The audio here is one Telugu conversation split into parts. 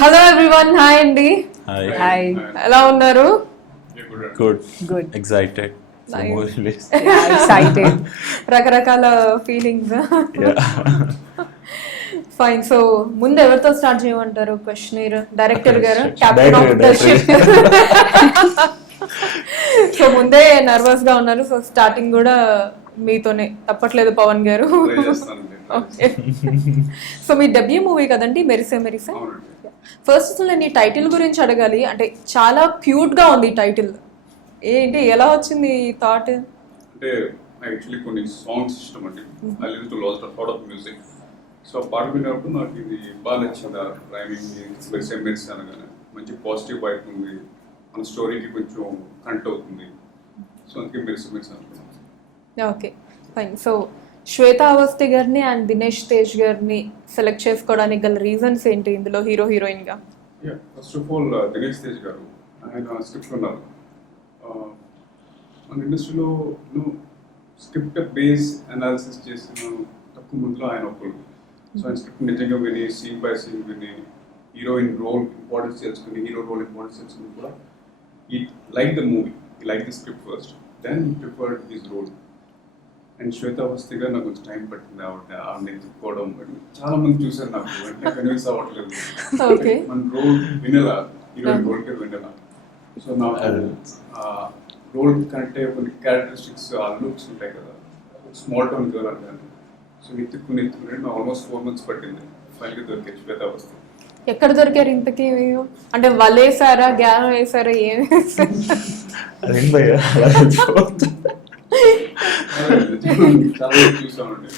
హలో ఎవ్రీవన్, హాయ్ అండి. హాయ్. ఎలా ఉన్నారు? Good excited Excited. రకరకాల ఫీలింగ్స్. ఫైన్. సో ముందు ఎవరితో స్టార్ట్ చేయమంటారు? క్వశ్చనీర్ డైరెక్టర్ గారు, captain of the ship. So ముందే నర్వస్ గా ఉన్నారు. సో స్టార్టింగ్ కూడా మీతోనే, తప్పట్లేదు పవన్ గారు. ఓకే. సో మీ డెబ్యూ మూవీ కదండి, మెరిసే మెరిసే. ఫస్ట్ అసలు నేను ఈ టైటిల్ గురించి అడగాలి. అంటే చాలా క్యూట్ గా ఉంది ఈ టైటిల్. ఏంటి, ఎలా వచ్చింది ఈ థాట్? అంటే యాక్చువల్లీ కొన్ని సాంగ్స్ ఇష్టం అండి. I live to lot of music. So పాట విన్నప్పుడు నాకు ఇది బాగా నచ్చింది. రైమింగ్ మెరిసే మెరిసే అనగానే మంచి పాజిటివ్ వైబ్ ఉంది, మన స్టోరీకి కొంచెం కనెక్ట్ అవుతుంది. సో అందుకే మెరిసే మెరిసే అనుకున్నాను. Okay, fine. So Shweta Awasthi గారిని అండ్ దినేష్ తేజ్ గారిని సెలెక్ట్ చేసుకోవడానికి గల రీజన్స్ ఏంటి ఇందులో హీరో హీరోయిన్ గా? First of all Dinesh Tej గారు, ఆయన స్క్రిప్ట్ ఉన్నారు. మన ఇండస్ట్రీలో స్క్రిప్ట్ బేస్ అనాలిసిస్ చేసిన తక్కువ మందిలో ఆయన ఒకరు. సో ఆయన స్క్రిప్ట్ నిజంగా విని, సీన్ బై సీన్ విని, హీరోయిన్ రోల్ ఇంపార్టెన్స్ తెలుసుకుని, హీరో రోల్ ఇంపార్టెన్స్ తెలుసుకుని కూడా he like the movie, he like the script first, then he preferred his role. And Shweta అవస్థిగా నాకు కొంచెం టైం పట్టింది. ఆవిడ ఎత్తుకోవడం చాలా మంది చూసారు, నాకు వెంటనే కన్విన్స్ అవ్వట్లేదు. మన రోల్ వినలా, హీరోయిన్ రోల్ కి వినలా. సో నాకు రోల్ కనెక్ట్ అయ్యే కొన్ని క్యారెక్టరిస్టిక్స్, ఆ లుక్స్ ఉంటాయి కదా, స్మాల్ టౌన్ గర్ల్ అంటాను. సో ఎత్తుకుని నాకు ఆల్మోస్ట్ 4 months పట్టింది. ఫైనల్గా దొరికే శ్వేత అవస్థ. ఎక్కడ దొరికారు ఇంతకీ? అంటే వలేసారా, గ్యారం వేసారా, ఏం చాలా చూసామండి.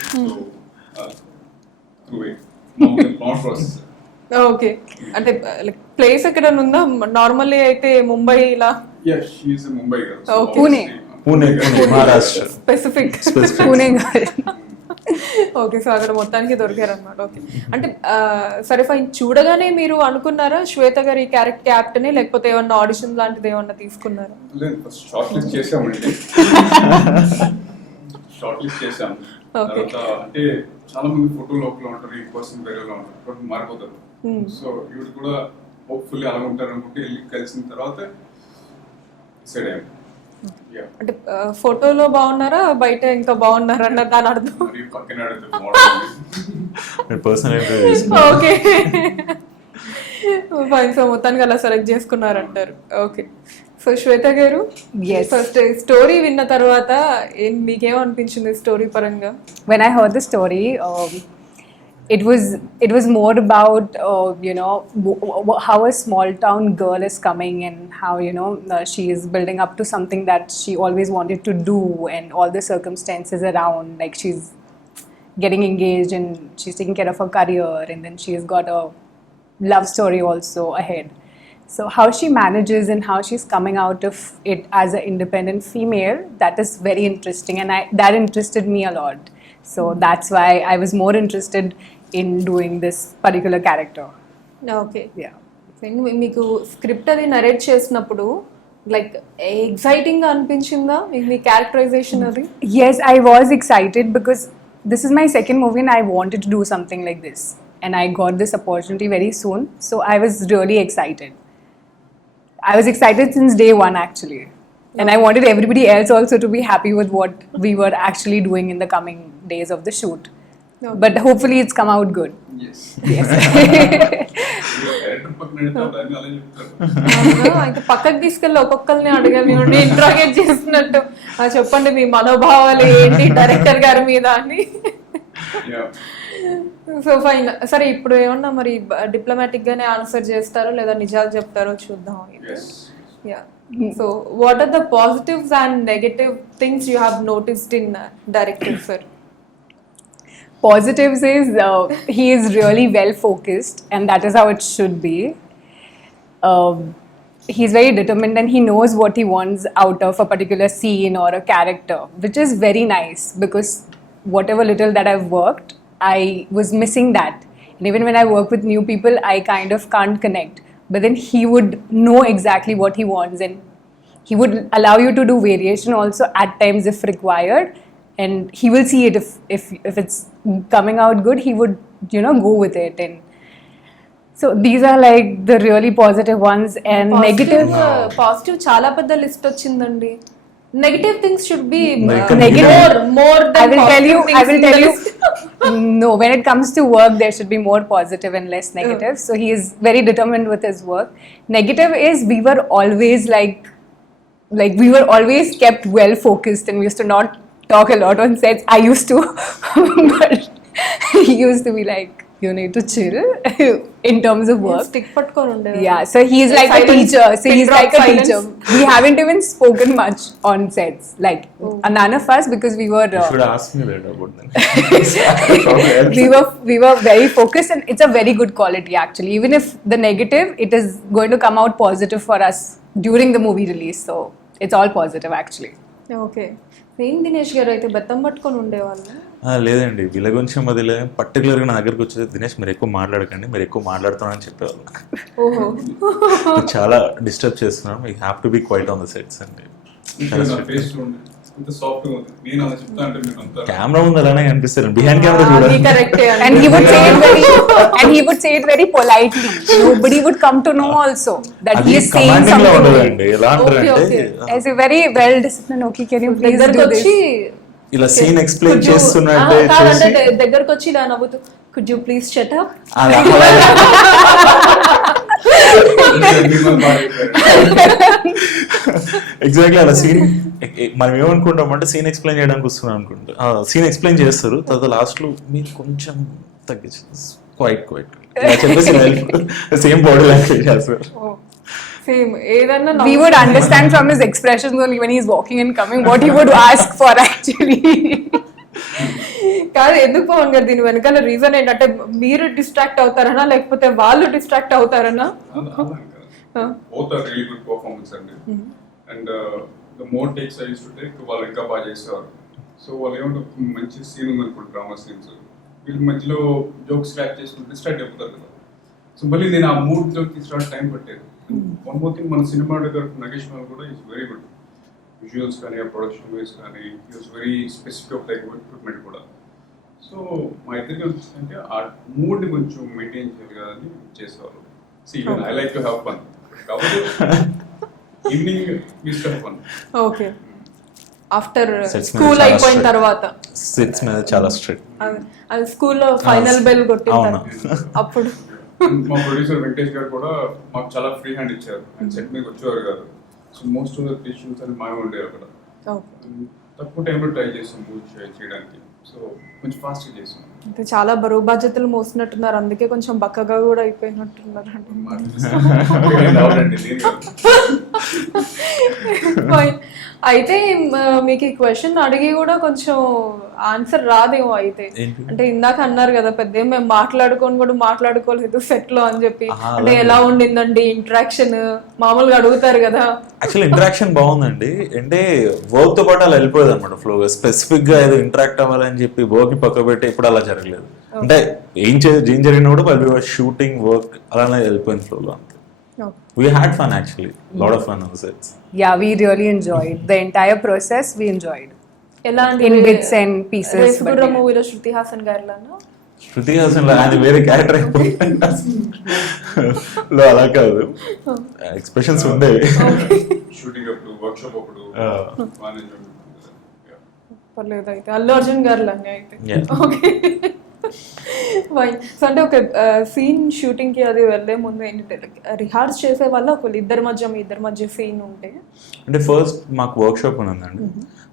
ప్రాసెస్. ఓకే. అంటే ప్లేస్ ఎక్కడ ఉందా? నార్మల్లీ అయితే ముంబై ఇలా. Mumbai, Pune, Maharashtra. Specific Pune. Okay. So అక్కడ మొత్తానికి దొరికారు అనమాట. ఓకే. అంటే సరే ఫైన్. చూడగానే మీరు అనుకున్నారా శ్వేత గారి క్యారెక్టర్ క్యాప్టెన్, లేకపోతే ఏమన్నా ఆడిషన్ లాంటిది ఏమన్నా తీసుకున్నారా? షార్ట్ లిస్ట్ చేసామండి. షార్ట్ లిస్ట్ చేసాం. తర్వాత అంటే చాలా మంది ఫోటో లోపల ఉంటారు, ఈ పర్సన్ వేరేలో ఉంటారు, మారిపోతారు. సో ఇవి కూడా హోప్ఫుల్లీ అలా ఉంటారు అనుకుంటే వెళ్ళి కలిసిన తర్వాత డిసైడ్ అయ్యాం. అంటే ఫోటోలో బాగున్నారా, బయట ఇంకా బాగున్నారా అన్న దాని అర్థం? Okay, fine. సో మొత్తానికి అలా సెలెక్ట్ చేసుకున్నారంటారు. ఓకే. సో శ్వేత గారు, ఫస్ట్ స్టోరీ విన్న తర్వాత మీకేమనిపించింది స్టోరీ పరంగా? When I heard the story, it was more about how a small town girl is coming and how she is building up to something that she always wanted to do, and all the circumstances around, like she's getting engaged and she's taking care of her career, and then she's got a love story also ahead. So how she manages and how she's coming out of it as an independent female, that is very interesting, and that interested me a lot. So that's why I was more interested in doing this particular character. Okay. Yeah. మీకు స్క్రిప్ట్ అది నరేట్ చేసినప్పుడు లైక్ ఎక్సైటింగ్ గా అనిపించిందా మీ క్యారెక్టరైజేషన్ అది? Yes, I was excited because this is my second movie and I wanted to do something like this, and I got this opportunity very soon, so I was really excited. I was excited since day one actually, and I wanted everybody else also to be happy with what we were actually doing in the coming days of the shoot. Okay. But hopefully it's come out good. Yes. Yes. ఇంకా పక్కకు తీసుకెళ్ళి ఒక్కొక్కరిని అడగాలి, ఇంట్రాగేట్ చేస్తున్నట్టు. చెప్పండి మీ మనోభావాలు ఏంటి డైరెక్టర్ గారి మీద అని. So fine. సరే, ఇప్పుడు ఏమన్నా మరి డిప్లొమాటిక్ గానే ఆన్సర్ చేస్తారో లేదా నిజాలు చెప్తారో చూద్దాం. So what are the positives and negative things you have noticed in director sir? Positives is he is really well focused, and that is how it should be. He's very determined and he knows what he wants out of a particular scene or a character, which is very nice because whatever little that I've worked, I was missing that. And even when I work with new people, I kind of can't connect. But then he would know exactly what he wants, and he would allow you to do variation also at times if required. And he will see it if it's coming out good, he would go with it. And So these are like the really positive ones, and negative. Positive చాలా పెద్ద లిస్ట్ వచ్చిందండి. Negative things should be Negative. More I will tell you. No, when it comes to work, there should be more positive and less negative. So he is very determined with his work. Negative is we were always like we were always kept well focused, and we used to not talk a lot on sets. I used to, but he used to be like, you need to chill in terms of work. Stick పట్టుకొని ఉండేది. Yeah, so he's like a Silence, teacher. So pin he's drop like a silence. teacher. We haven't even spoken much on sets, like none of us, because we were. You should ask me that about that. we were very focused, and it's a very good quality actually. Even if the negative, it is going to come out positive for us during the movie release. So it's all positive actually. Okay. Same Dinesh గారు అయితే బెత్తం పట్టుకొని ఉండేవాళ్ళు. లేదండి వీళ్ళ గురించి మధ్యలో పర్టికులర్గా నా దగ్గరకు వచ్చేది దినేష్ మీరు ఎక్కువ మాట్లాడకండి, మీరు ఎక్కువ మాట్లాడుతున్నారని చెప్పేవాళ్ళు. ఓహో. చాలా డిస్టర్బ్ చేస్తున్నాను, మీకు have to be quiet on the sets అండి. ఫేస్ చూడండి ఎంత సాఫ్ట్ గా ఉంది. నేను అలా చెప్తా అంటే మీకు అంతా కెమెరా ముందు అలానే కనిపిస్తారు, బిహైండ్ కెమెరా చూడాలి. కరెక్టే. And he would say it very, and he would say it very politely. Nobody would come to know also that he is saying commanding లో something. ఉండదండి. ఎలా అంటారంటే Okay. As a very well disciplined. Okay, can you please దగ్గరకు do this? వచ్చి ఇలా సీన్ ఎక్స్ప్లెయిన్ could you- చేస్తున్నట్టే కాదంటే చేసి దగ్గరకు వచ్చి ఇలా నవ్వుతూ could you please shut up. Exactly అలా సీన్ మనం ఏమనుకుంటామంటే సీన్ ఎక్స్ప్లెయిన్ చేయడానికి వస్తున్నాం అనుకుంటా. సీన్ ఎక్స్ప్లెయిన్ చేస్తారు, తర్వాత లాస్ట్ లో మీరు కొంచెం తగ్గించు క్వైట్ చెప్పేసి సేమ్ బాడీ లాంగ్వేజ్ చేస్తారు. సేమ్ ఏదన్నా We would understand from his expressions only when he's walking and coming what he would ask for actually. కాదు ఎందుకు పవన్ గారు దీని వెనకాల రీజన్ ఏంటంటే మీరు డిస్ట్రాక్ట్ అవుతారనా లేకపోతే వాళ్ళు డిస్ట్రాక్ట్ అవుతారనా? Both are really good performance అండి. And the more takes I use to take వాళ్ళు ఇంకా బాగా చేసేవారు. సో వాళ్ళు ఏమంటే మంచి సీన్ ఉందనుకోండి, డ్రామా సీన్స్, వీళ్ళు మధ్యలో జోక్స్ క్యాచ్ చేసుకుంటే డిస్ట్రాక్ట్ అయిపోతారు కదా. సో మళ్ళీ నేను ఆ మూడ్లోకి తీసుకురావడానికి టైం పట్టేది. వన్ మోర్ థింగ్, మన సినిమాటోగ్రఫర్ నగేష్ మాల్ కూడా ఈజ్ వెరీ గుడ్. విజువల్స్ కానీ ఆ ప్రొడక్షన్ వైజ్ కానీ ఈ was very specific of like equipment కూడా. సో మా ఇద్దరికి అంటే ఆ మూడ్ని కొంచెం మెయింటైన్ చేయాలి కదా అని చేసేవాళ్ళు. I like to have fun కాబట్టి evening uses to have fun. Okay. After Sets మీద స్కూల్ చాలా అయిపోయిన strict. తర్వాత సెట్స్ మీద చాలా స్ట్రిక్ట్. అది స్కూల్లో ఫైనల్ బెల్ కొట్టింటారు అవును. అప్పుడు. మా ప్రొడ్యూసర్ వెంకటేష్ గారు కూడా మాకు చాలా ఫ్రీ హ్యాండ్ ఇచ్చారు. ఆయన సెట్ మీద వచ్చేవారు కాదు. So most of the patients అని మామే ఉండేవి అక్కడ. తక్కువ టైంలో ట్రై చేసాం మూవీ చేయడానికి. సో కొంచెం ఫాస్ట్గా చేసాం. అంటే చాలా బరువు బాధ్యతలు మోసినట్టున్నారు, అందుకే కొంచెం బక్కగా కూడా అయిపోయినట్టున్నారు అంటే. అవునండి, నేను కాదు. Fine. అయితే మీకు ఈ క్వశ్చన్ అడిగి కూడా కొంచెం ఆన్సర్ రాదేమో అయితే. ఏంటి? అంటే ఇందాక అన్నారు కదా పెద్ద మేము మాట్లాడుకొని కూడా మాట్లాడుకోలేదు సెట్ లో అని చెప్పి. ఆహా, అంటే ఎలా ఉండిందండి ఇంటరాక్షన్ మామూలుగా అడుగుతారు కదా. యాక్చువల్ ఇంటరాక్షన్ బాగుందండి. అంటే వర్క్ తో పాటు అలా వెళ్ళిపోయేది అనమాట ఫ్లోగా. స్పెసిఫిక్ గా ఏదో ఇంటరాక్ట్ అవ్వాలని చెప్పి వర్క్ ని పక్క పెట్టి ఎప్పుడు అలా జరగలేదు. అంటే ఏం జరిగినా కూడా షూటింగ్ వర్క్ అలానే వెళ్ళిపోయింది ఫ్లోలో. We had fun actually, lot of fun on the sets. Yeah, we really enjoyed the entire process. We enjoyed ఎలా in bits and pieces. రేసుగుర్ర but మూవీలో శృతి హాసన్ గారిలానా? శృతి హాసన్ ఆయన వేరే క్యారెక్టర్ అయిపోయింది లో అలా కాదు, ఎక్స్ప్రెషన్స్ ఉండేవి. షూటింగ్ అప్పుడు, వర్క్ షాప్ అప్పుడు బాగానే enjoy. పర్లేదు అయితే అల్లు అర్జున్ గారిలానే అయితే. Yeah. ఓకే. సో అంటే ఒక సీన్ షూటింగ్ కి అది వెళ్ళే ముందు ఏంటంటే రిహార్స్ చేసే వల్ల ఒకళ్ళు మీ ఇద్దరి మధ్య సీన్ ఉంటే అంటే ఫస్ట్ మాకు వర్క్ షాప్ ఉందండి.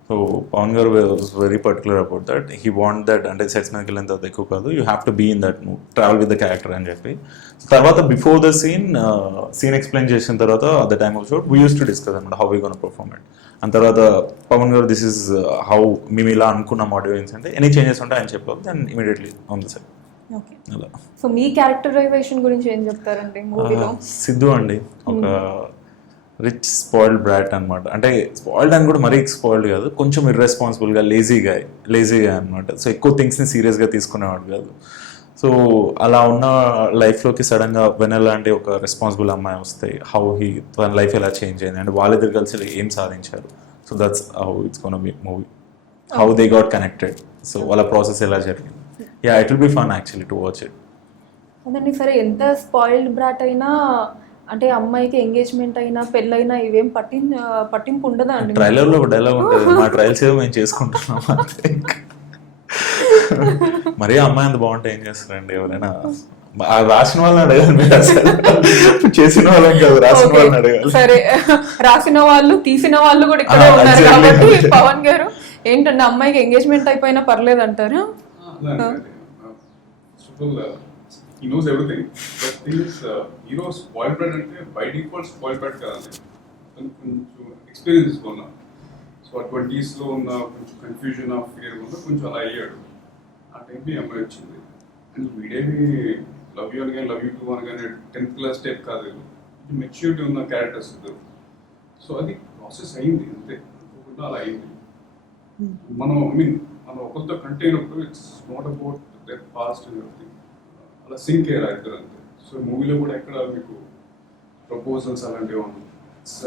సో పవన్ గారు was very particular about that. He want that అంటే సెట్స్ మీదకి వెళ్ళిన తర్వాత ఎక్కువ కాదు, you have to be in that move, travel with the character అని చెప్పి. తర్వాత బిఫోర్ ద సీన్ ఎక్స్ప్లెయిన్ చేసిన తర్వాత at the time of shoot we use to discuss అనమాట how we gonna perform it. And తర్వాత పవన్ గారు దిస్ ఇస్ హౌ మేము ఇలా అనుకున్నాం ఆడియన్స్ అంటే ఎనీ చేంజెస్ ఉంటే ఆయన చెప్పాలి, then immediately on the set. అలా. సో మీ క్యారెక్టరైజేషన్ గురించి ఏం చెప్తారండి మూవీలో? సిద్ధు అండి ఒక రిచ్ స్పాయిల్డ్ బ్రాట్ అనమాట. అంటే స్పాయిల్డ్ అని కూడా మరీ స్పాయిల్డ్ కాదు, కొంచెం ఇర్రెస్పాన్సిబుల్గా లేజీగా అనమాట. సో ఎక్కువ థింగ్స్ని సీరియస్గా తీసుకునేవాడు కాదు. సో అలా ఉన్న లైఫ్లోకి సడన్గా వెనలాంటి ఒక రెస్పాన్సిబుల్ అమ్మాయి వస్తే తన లైఫ్ ఎలా చేంజ్ అయింది అంటే వాళ్ళిద్దరు కలిసి ఏం సాధించారు. So that's how it's gonna B movie, how they got connected. So వాళ్ళ ప్రాసెస్ ఎలా జరిగింది. Yeah, it will be fun actually to watch it. అదండి సరే ఎంత స్పాయిల్డ్ బ్రాట్ అయినా అంటే అమ్మాయికి ఎంగేజ్మెంట్ అయినా పెళ్ళైనా ఇవేం పట్టింపు ఉండదా అండి? ట్రైలర్ లో ఒక డైలాగ్ ఉంటుంది, మా ట్రయల్స్ ఏదో మేము చేసుకుంటున్నాం అంతే. మరీ అమ్మాయి అంత బాగుంటే ఏం చేస్తారండి ఎవరైనా? ఆ రాసిన వాళ్ళని అడగాలి మీరు, అసలు చేసిన వాళ్ళని కాదు, రాసిన వాళ్ళని అడగాలి. సరే రాసిన వాళ్ళు తీసిన వాళ్ళు కూడా ఇక్కడే ఉన్నారు కాబట్టి పవన్ గారు ఏంటంటే అమ్మాయికి ఎంగేజ్మెంట్ అయిపోయినా పర్లేదు అంటారు? He knows everything. But thing is, hero spoiled brat అంటే by default spoiled brat కాదండి. కొంచెం ఎక్స్పీరియన్స్ కొన్నా. సో ఆ 20s లో ఉన్న కొంచెం కన్ఫ్యూజన్ ఆఫ్ ఫియర్ వల్ల కొంచెం అలా అయ్యాడు. ఆ టైంకి అమ్మాయి వచ్చింది. అండ్ వీడేమి లవ్ యూ అనగానే లవ్ యూ టూ అనగానే 10th క్లాస్ టైప్ కాదు, కొంచెం మెచ్యూరిటీ ఉన్న క్యారెక్టర్స్ ఇద్దరు. సో అది ప్రాసెస్ అయింది అంతే, అనుకోకుండా అలా అయింది. మనం మనం ఒకరితో కంటే అయినప్పుడు it's not about their past and everything, అలా సింక్ అయ్యారు ఇద్దరు అంతే. సో మూవీలో కూడా ఎక్కడ మీకు ప్రపోజల్స్ అలాంటివి ఉన్నాయి, it's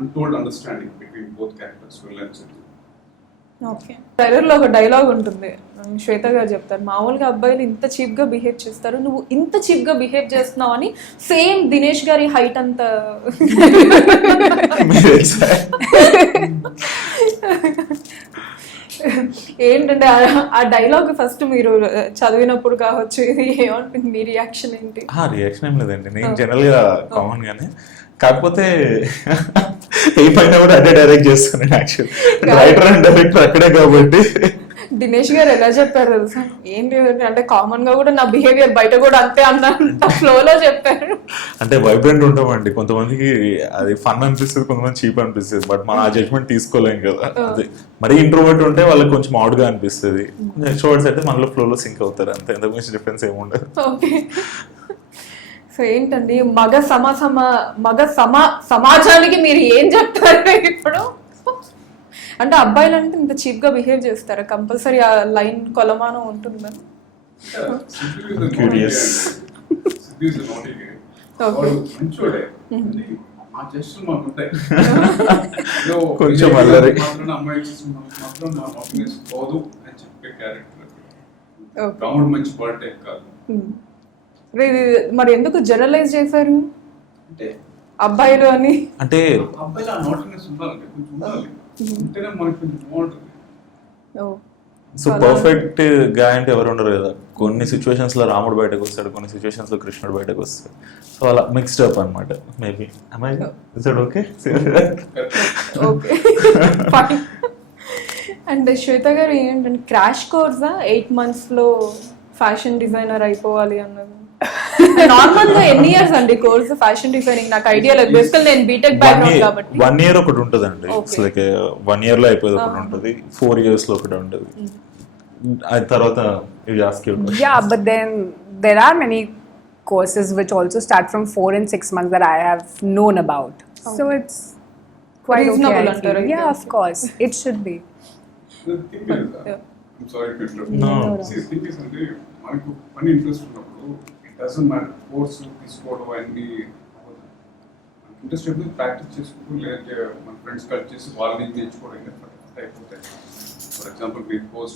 untold understanding between both characters will and city. Okay, trailer లో ఒక డైలాగ్ ఉంటుంది, శ్వేత గారు చెప్తారు, మామూలుగా అబ్బాయిలు ఇంత చీప్ గా బిహేవ్ చేస్తారు, నువ్వు ఇంత చీప్ గా బిహేవ్ చేస్తున్నావు అని. సేమ్ దినేష్ గారి హైట్ అంత ఏంటంటే ఆ డైలాగ్ ఫస్ట్ మీరు చదివినప్పుడు కావచ్చు, ఇది ఏమంటుంది, మీ రియాక్షన్ ఏంటి? రియాక్షన్ ఏం లేదండి, నేను జనరల్ గా కామన్ గానే, కాకపోతే ఏ పైన కూడా అదే డైరెక్ట్ చేస్తాను యాక్చువల్, రైటర్ అండ్ డైరెక్టర్ అక్కడే కాబట్టి. దినేష్ గారు ఎలా చెప్పారు తెలుసా, ఏం లేదంటే అంటే కామన్ గా కూడా నా బిహేవియర్ బయట కూడా అంతే అన్నంత ఫ్లోలో చెప్పారు. అంటే వైబ్రెంట్ ఉంటామండి, కొంతమందికి అది ఫన్ అనిపిస్తుంది, కొంతమంది చీప్ అనిపిస్తుంది, బట్ మనం ఆ జడ్జ్మెంట్ తీసుకోలేం కదా. అదే మరి ఇంట్రోవర్ట్ ఉంటే వాళ్ళకి కొంచెం అవుట్ గా అనిపిస్తుంది, ఎక్స్ట్రోవర్ట్స్ అయితే మనలో ఫ్లోలో సింక్ అవుతారు అంతే, ఇంతకు మించి డిఫరెన్స్ ఏమి ఉండదు. ఓకే, సో ఏంటండి సమాజానికి మీరు ఏం చెప్తారు ఇప్పుడు? అంటే అబ్బాయిలు అంటే ఇంత చీప్ గా బిహేవ్ చేస్తారా? కంపల్సరీ ఆ లైన్ కొలమానం ఉంటుందా? Curious. కొంచెం అల్లరి. మంచి బర్త్డే కాదు. మరి ఎందుకు జనరలైజ్ చేశారు అంటే అబ్బాయిలు అని? అంటే అబ్బాయిలు ఆ నాటినెస్ ఉండాలండి, కొంచెం ఉండాలి, ఉంటేనే మనకి కొంచెం బాగుంటుంది. సో పర్ఫెక్ట్ గా అంటే ఎవరు ఉండరు కదా, కొన్ని సిచ్యువేషన్స్ లో రాముడు బయటకు వస్తాడు, కొన్ని సిచ్యువేషన్స్ లో కృష్ణుడు బయటకు వస్తాడు, సో అలా మిక్స్డ్ అప్ అనమాట. Maybe okay. అండ్ శ్వేత గారు ఏంటంటే క్రాష్ కోర్సా 8 months లో ఫ్యాషన్ డిజైనర్ అయిపోవాలి అన్నది? నార్మల్ గా ఎన్ని ఇయర్స్ అండి కోర్స్ ఫ్యాషన్ డిజైనింగ్? నాకు ఐడియా లేదు, బేసికల్ నేను బీటెక్ బ్యాక్గ్రౌండ్ కాబట్టి. 1 year ఒకటి ఉంటుంది అండి, లైక్ 1 year లో అయిపోయేది ఒకటి ఉంటుంది, 4 years లో ఒకటి ఉంటుంది, అది తర్వాత yeah, but then there are many courses which also start from 4 and 6 months that I have known about, so it's quite reasonable okay, I feel. Yeah, of course it should be. The thing is, I'm sorry to interrupt. No. See, the thing is, అంటే మనకు పని ఇంట్రెస్ట్ ఉన్నప్పుడు ఇట్ డజంట్ మ్యాటర్ కోర్స్ తీసుకోవడం అన్ని ఇంట్రెస్ట్ ఎప్పుడు ప్రాక్టీస్ చేసుకుంటూ, లేదంటే మన ఫ్రెండ్స్ కట్ చేసి వాళ్ళ నుంచి నేర్చుకోవడం అయిపోతాయి. ఫర్ ఎగ్జాంపుల్ మీ కోర్స్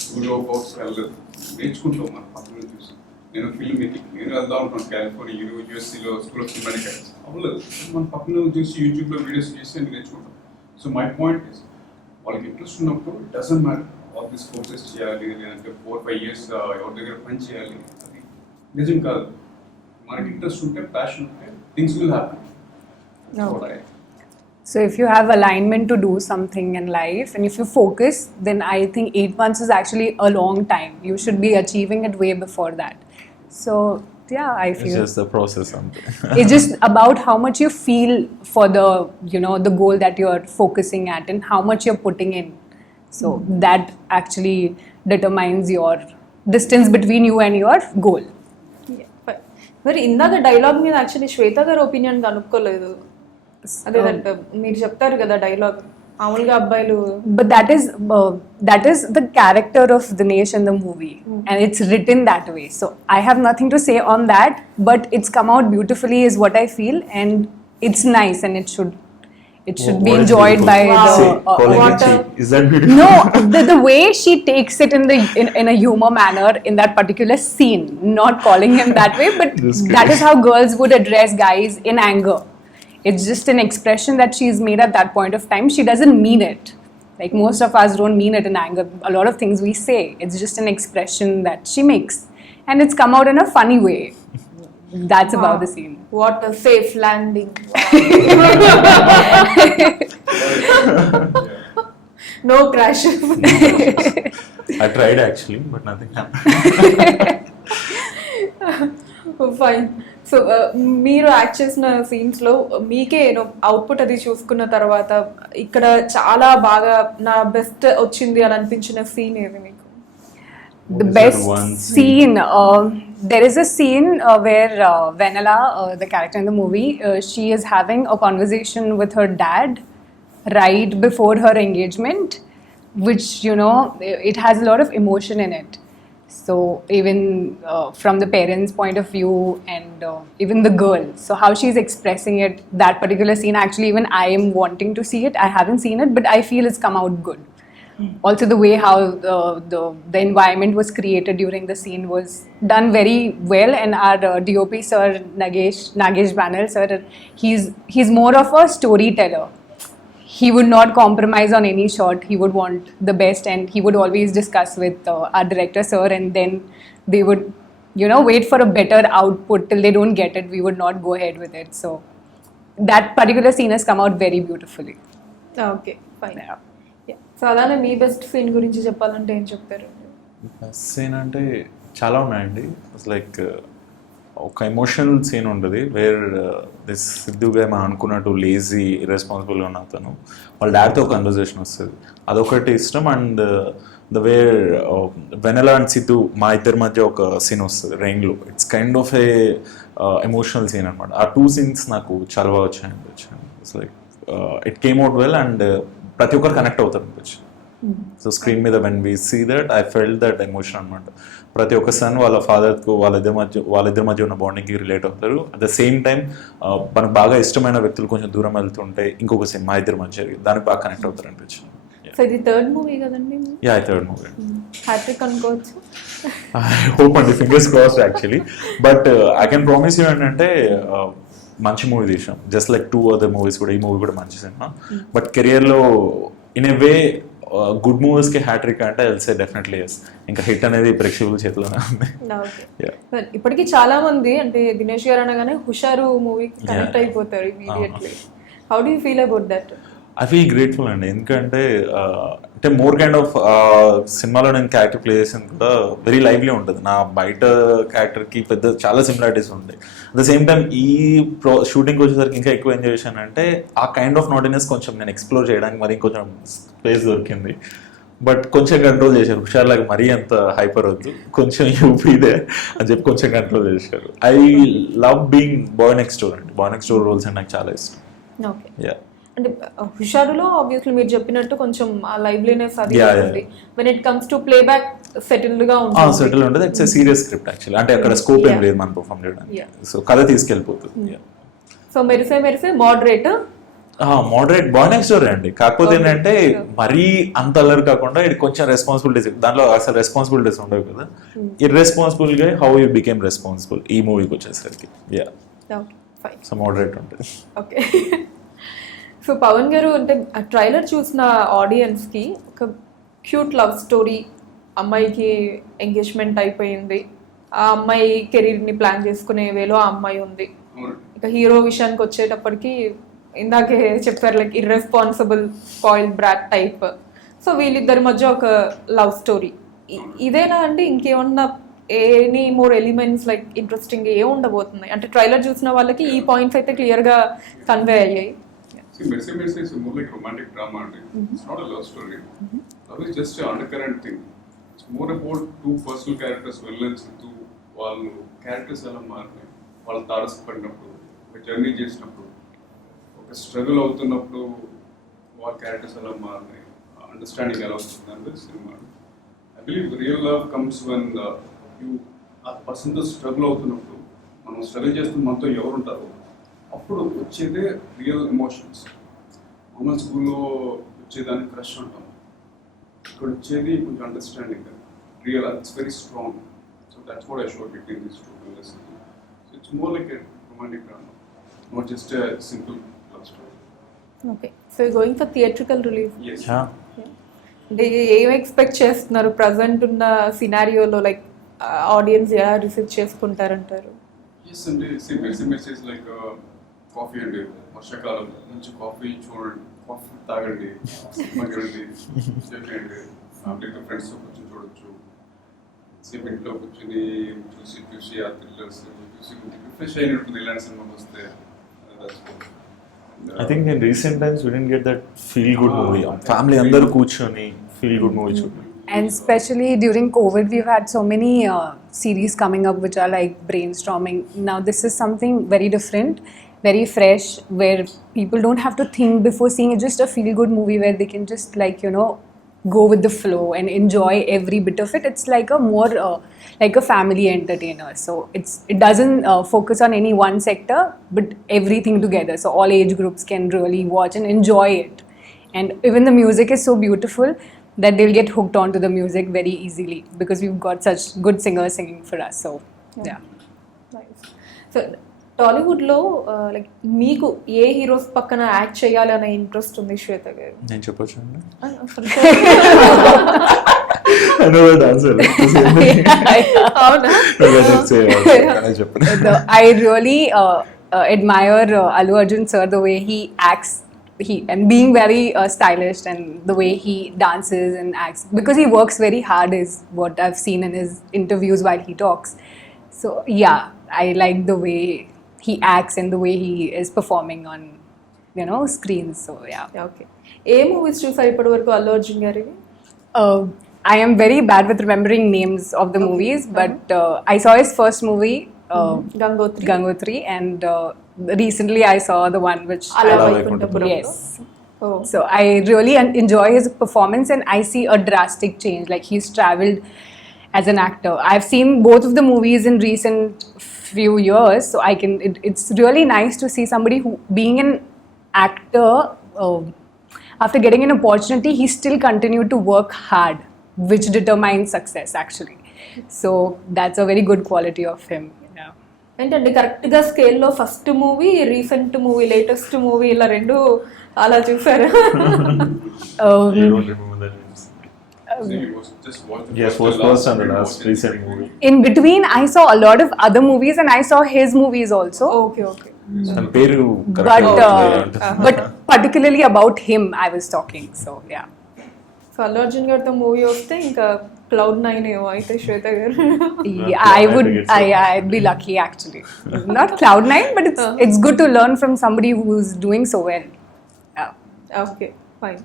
స్కూల్లో కోర్స్ వెళ్ళలేదు, నేర్చుకుంటాం మన పక్కన చూసి. నేను ఫిల్మ్ మేకింగ్ నేను వెళ్దాం ఉంటాను కాలిఫోర్నియా యూనివర్సిటీలో స్కూల్ ఆఫ్ సినిమాటిక్స్, అవ్వలేదు, మన పక్కన చూసి యూట్యూబ్లో వీడియోస్ చేసి నేను నేర్చుకుంటాం. సో మై పాయింట్ ఇస్, వాళ్ళకి ఇంట్రెస్ట్ ఉన్నప్పుడు it doesn't matter all this courses చేయాలి, లేదంటే 4-5 years ఎవరి దగ్గర పని చేయాలి, అది నిజం కాదు. మనకి ఇంట్రెస్ట్ ఉంటే, ప్యాషన్ ఉంటే, things will happen. So if you have alignment to do something in life and if you focus, then I think 8 months is actually a long time. You should be achieving it way before that. So yeah, I feel it's just the process. it's just about how much you feel for the, you know, the goal that you're focusing at and how much you're putting in. So that actually determines your distance between you and your goal. మరి ఇందాక డైలాగ్ మీద యాక్చువల్లీ శ్వేత గారి ఒపీనియన్ కనుక్కోలేదు. అదే మీరు చెప్తారు కదా డైలాగ్, మామూలుగా అబ్బాయిలు. But that is the character of Dinesh in the movie, and it's written that way. So I have nothing to say on that, but it's come out beautifully is what I feel, and it's nice, and It should What be is enjoyed by Wow. See, the calling what it a- cheap. Is that beautiful? no, the way she takes it in a humor manner in that particular scene, not calling him that way, but Just that kidding. is how girls would address guys in anger. It's just an expression that she's made at that point of time. She doesn't mean it. Like most of us don't mean it in anger. A lot of things we say, it's just an expression that she makes, and it's come out in a funny way. That's about the scene. What safe landing, no crash. I tried actually, but nothing happened. Fine. So మీరు యాక్ట్ చేసిన సీన్స్ లో మీకే అవుట్పుట్ అది చూసుకున్న తర్వాత ఇక్కడ చాలా బాగా నా బెస్ట్ వచ్చింది అని అనిపించిన సీన్ ఏది మీకు? The What is best that one scene. There is a scene where Vanilla, the character in the movie, she is having a conversation with her dad right before her engagement, which it has a lot of emotion in it. So even from the parents' point of view and even the girl, so how she's expressing it, that particular scene, actually even I am wanting to see it. I haven't seen it, but I feel it's come out good. Also the way how the environment was created during the scene was done very well, and our DOP sir Nagesh Banal sir, he's more of a storyteller. He would not compromise on any shot. He would want the best, and he would always discuss with our director sir, and then they would wait for a better output till they don't get it. We would not go ahead with it. So that particular scene has come out very beautifully. Okay, fine. So అలానే మీ బెస్ట్ సీన్ గురించి చెప్పాలంటే ఏం చెప్తారు? బెస్ట్ సీన్ అంటే చాలా ఉన్నాయండి. లైక్ ఒక ఎమోషనల్ సీన్ ఉంటుంది వేర్ దిస్ సిద్ధుగా మనం అనుకున్నట్టు లేజీ ఇర్రెస్పాన్సిబుల్గా ఉన్న అతను వాళ్ళ డాడ్తో కన్వర్జేషన్ వస్తుంది, అదొకటి ఇష్టం. అండ్ ద వే వెనలా అండ్ సిద్ధు మా ఇద్దరి మధ్య ఒక సీన్ వస్తుంది రెయిన్లో. It's kind of a emotional scene అనమాట. ఆ 2 scenes నాకు చాలా బాగా వచ్చాయండి. It's like it came out well and ప్రతి ఒక్కరు కనెక్ట్ అవుతారు అనిపించి. సో స్క్రీన్ మీద when we see that I felt that emotion అనమాట. ప్రతి ఒక్క సన్ వాళ్ళ ఫాదర్కు వాళ్ళిద్దరి మధ్య ఉన్న బాండింగ్కి రిలేట్ అవుతారు. అట్ ద సేమ్ టైం మనకు బాగా ఇష్టమైన వ్యక్తులు కొంచెం దూరం వెళ్తుంటే ఇంకొక సీన్ మా ఇద్దరి మధ్య దానికి బాగా కనెక్ట్ అవుతారు అనిపించింది. సో ఇది థర్డ్ మూవీ కదండి? Yeah, third movie. హ్యాట్రిక్ అనుకోవచ్చు. ఐ హోప్ అండి, fingers crossed actually. But I can promise you ఏంటంటే మంచి మూవీ తీసాం. జస్ట్ లైక్ 2 other మూవీస్ కూడా, ఈ మూవీ కూడా మంచి సినిమా. బట్ కెరియర్లో ఇన్ ఏ వే గుడ్ మూవీస్కి హ్యాట్రిక్ అంటే ఎల్సే డెఫినెట్లీ ఎస్. ఇంకా హిట్ అనేది ప్రేక్షకుల చేతిలోనే ఉంది. ఇప్పటికీ చాలా మంది అంటే దినేష్ గారు అనగానే హుషారు మూవీ కనెక్ట్ అయిపోతారు immediately. How do you feel about that? I feel grateful అండి. ఎందుకంటే అంటే మోర్ కైండ్ ఆఫ్ సినిమాలో నేను క్యారెక్టర్ ప్లే చేసింది కూడా వెరీ లైవ్లీ ఉంటుంది. నా బయట క్యారెక్టర్కి పెద్ద చాలా సిమిలారిటీస్ ఉంటాయి. అట్ ద సేమ్ టైం ఈ షూటింగ్కి వచ్చేసరికి ఇంకా ఎక్కువ ఎంజాయ్ చేశాను. అంటే ఆ కైండ్ ఆఫ్ నాటినెస్ కొంచెం నేను ఎక్స్ప్లోర్ చేయడానికి మరి కొంచెం స్పేస్ దొరికింది. బట్ కొంచెం కంట్రోల్ చేశారు. హుషార్లాగా మరీ అంత హైపర్ వద్దు, కొంచెం యూపీదే అని చెప్పి కొంచెం కంట్రోల్ చేశారు. I love being boy next door అండి. బాయ్ నెక్స్ట్ డోర్ రోల్స్ అంటే నాకు చాలా ఇష్టం. ఓకే. యా, అంటే హుషారులో ఆబ్వియస్లీ మీరు చెప్పినట్టు కొంచెం ఆ లైవ్లీనెస్ అది ఉంటుంది. When it comes to play back settled గా ఉంటుంది. సెటిల్ ఉంటుంది. It's serious script actually. అంటే అక్కడ స్కోప్ ఏం లేదు మనం పర్ఫామ్ చేయడానికి. సో కథ తీసుకెళ్ళిపోతుంది. So Merise Merise moderate moderate boy next door అండి. కాకపోతే ఏంటంటే మరీ అంత అల్లరి కాకుండా ఇది కొంచెం రెస్పాన్సిబిలిటీస్, దాంట్లో అసలు రెస్పాన్సిబిలిటీస్ ఉండవు కదా. ఇర్రెస్పాన్సిబుల్ గా హౌ యూ బికేమ్ రెస్పాన్సిబుల్ ఈ మూవీకి వచ్చేసరికి. యా, సో మోడరేట్ ఉంటుంది. ఓకే. సో పవన్ గారు అంటే ట్రైలర్ చూసిన ఆడియన్స్కి ఒక క్యూట్ లవ్ స్టోరీ, అమ్మాయికి ఎంగేజ్మెంట్ అయిపోయింది, ఆ అమ్మాయి కెరీర్ని ప్లాన్ చేసుకునే వేలో ఆ అమ్మాయి ఉంది. ఇక హీరో విషయానికి వచ్చేటప్పటికి ఇందాకే చెప్పారు like irresponsible spoil brat type. So వీళ్ళిద్దరి మధ్య ఒక లవ్ స్టోరీ ఇదేనా అంటే ఇంకేమన్నా any more elements like interesting ఏ ఉండబోతున్నాయి? అంటే ట్రైలర్ చూసిన వాళ్ళకి ఈ పాయింట్స్ అయితే క్లియర్గా కన్వే అయ్యాయి. See, Mercy is more like romantic drama. It's not a love story. Love is just an undercurrent thing. It's more about 2 personal characters, villains, వాళ్ళు క్యారెక్టర్స్ ఎలా మారినాయి, వాళ్ళు తారసపడినప్పుడు, ఒక జర్నీ చేసినప్పుడు, ఒక స్ట్రగుల్ అవుతున్నప్పుడు వాళ్ళ క్యారెక్టర్స్ ఎలా మారినాయి, అండర్స్టాండింగ్ ఎలా వస్తుంది అనేది cinema. I believe real love comes when you ఆ పర్సన్తో స్ట్రగుల్ అవుతున్నప్పుడు, మనం స్ట్రగుల్ చేస్తున్న మనతో ఎవరు ఉంటారో అప్పుడు వచ్చేదే రియల్ ఎమోషన్స్. మామూలు స్కూల్లో వచ్చేదానికి క్రష్ అంటాం, ఇక్కడ వచ్చేది కొంచెం understanding, real, it's very strong. So that's what I showed between these two films. So it's more like a romantic drama, not just a simple love story. Okay, so going for theatrical release. Yes. అంటే ఏం ఎక్స్పెక్ట్ చేస్తున్నారు ప్రజెంట్ ఉన్న సినారియోలో, లైక్ ఆడియన్స్ ఎలా రిసీవ్ చేసుకుంటారంటారు? ఎస్ అండి, మెసేజ్ లైక్ కాఫీ అండి, వర్షాకాలం మంచి కాఫీ చూడండి, కాఫీ తాగండి, సినిమాకి రండి, చెప్పండి, ఫ్యామిలీతో ఫ్రెండ్స్తో కూర్చొని చూడొచ్చు. సేపు ఇంట్లో కూర్చొని చూసి ఆ థ్రిల్లర్స్ చూసి రిఫ్రెష్ అయిన ఉంటుంది ఇలాంటి సినిమాకి వస్తే. I think in recent times we didn't get that feel good movie. Family andaru కూర్చొని feel good movie చూడండి. And especially during COVID, we've had so many series coming up which are like brainstorming. Now, this is something very different, very fresh, where people don't have to think before seeing it. Just a feel-good movie where they can just go with the flow and enjoy every bit of it. It's like a more like a family entertainer. So it doesn't focus on any one sector, but everything together. So all age groups can really watch and enjoy it. And even the music is so beautiful that they'll get hooked onto the music very easily because we've got such good singers singing for us. So yeah. So టాలీవుడ్లో లైక్ మీకు ఏ హీరోస్ పక్కన యాక్ట్ చేయాలి అనే ఇంట్రెస్ట్ ఉంది శ్వేత గారు? నేను చెప్పొచ్చు అండి. I really admire Allu Arjun sir, the way he acts. And being very stylish, and the way he dances and acts, because he works very hard is what I've seen in his interviews while he talks. So yeah, I like the way he acts and the way he is performing on screens. So yeah. Okay, A movies చూసారు ఇప్పటి వరకు అల్లు అర్జున్ గారివి? I am very bad with remembering names of the movies, but I saw his first movie, Gangotri, and recently I saw the one which Ala Vaikuntapuram. Yes. So I really enjoy his performance, and I see a drastic change. Like, he's traveled as an actor. I've seen both of the movies in recent few years, so it's really nice to see somebody who, being an actor, after getting an opportunity, he still continued to work hard, which determines success actually. So that's a very good quality of him. Yeah. ఏంటండి కరెక్ట్గా స్కేల్లో first movie, recent movie, latest movie, ఇలా రెండు అలా చూసారా? You don't remember the names. Yes, was first and the last recent movie. In between, I saw a lot of other movies, and I saw his movies also. Okay okay. And పేరు But correct. but particularly about him, I was talking. So yeah. So Allu Arjun గారితో మూవీ వస్తే ఇంకా Cloud9 ఏమో అయితే శ్వేత గారు. Yeah, I'd be lucky actually. Not Cloud9, but it's good to learn from somebody who's doing so well. Yeah. Okay fine.